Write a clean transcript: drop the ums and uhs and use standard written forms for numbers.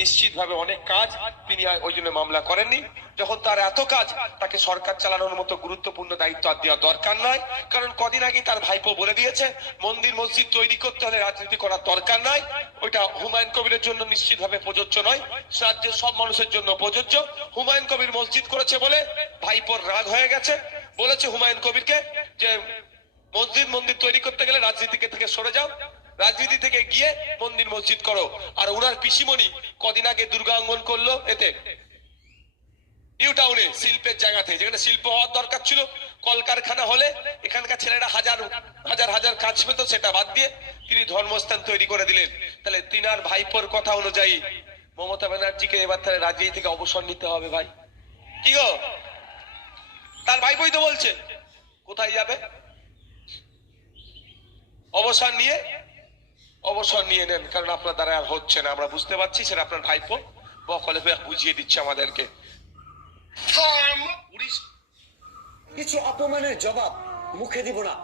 নিশ্চিতভাবে অনেক কাজ তিনি ওই জন্য মামলা করেননি। যখন তার এত কাজ, তাকে সরকার চালানোর মতো গুরুত্বপূর্ণ দায়িত্ব আর দেওয়া দরকার নয়। কারণ কদিন আগে তার ভাইপো বলে দিয়েছে মন্দির মসজিদ তৈরি করতে হলে রাজনীতি করার দরকার নাই। ওইটা হুমায়ুন কবিরের জন্য নিশ্চিতভাবে প্রযোজ্য নয়, রাজ্যের সব মানুষের জন্য প্রযোজ্য। হুমায়ুন কবির মসজিদ করেছে বলে ভাইপোর রাগ হয়ে গেছে, বলেছে হুমায়ুন কবিরকে যে মন্দির তৈরি করতে গেলে রাজনীতি থেকে সরে যাও, রাজনীতি থেকে গিয়ে মন্দির মসজিদ করো। আর ওনার পিসিমণি কদিন আগে দুর্গাঙ্গন করলো এতে নিউ টাউনে, শিল্পের জায়গাতে, যেখানে শিল্প হওয়ার দরকার ছিল। কলকারখানা হলে এখানকার ছেলেরা হাজার হাজার হাজার কাজ পেত, সেটা বাদ দিয়ে তিনি ধর্মস্থান তৈরি করে দিলেন। তাহলে তিনার ভাইপোর কথা অনুযায়ী মমতা ব্যানার্জিকে এবার তাহলে রাজনীতি থেকে অবসর নিতে হবে। ভাই কি গো, তার ভাইপোই তো বলছে কোথায় যাবে, অবসর নিয়ে নেন, কারণ আপনার দ্বারা আর হচ্ছে না। আমরা বুঝতে পারছি সেটা আপনার ভাইপো বকলে বুঝিয়ে দিচ্ছে আমাদেরকে। কিছু অপমানের জবাব মুখে দিব না।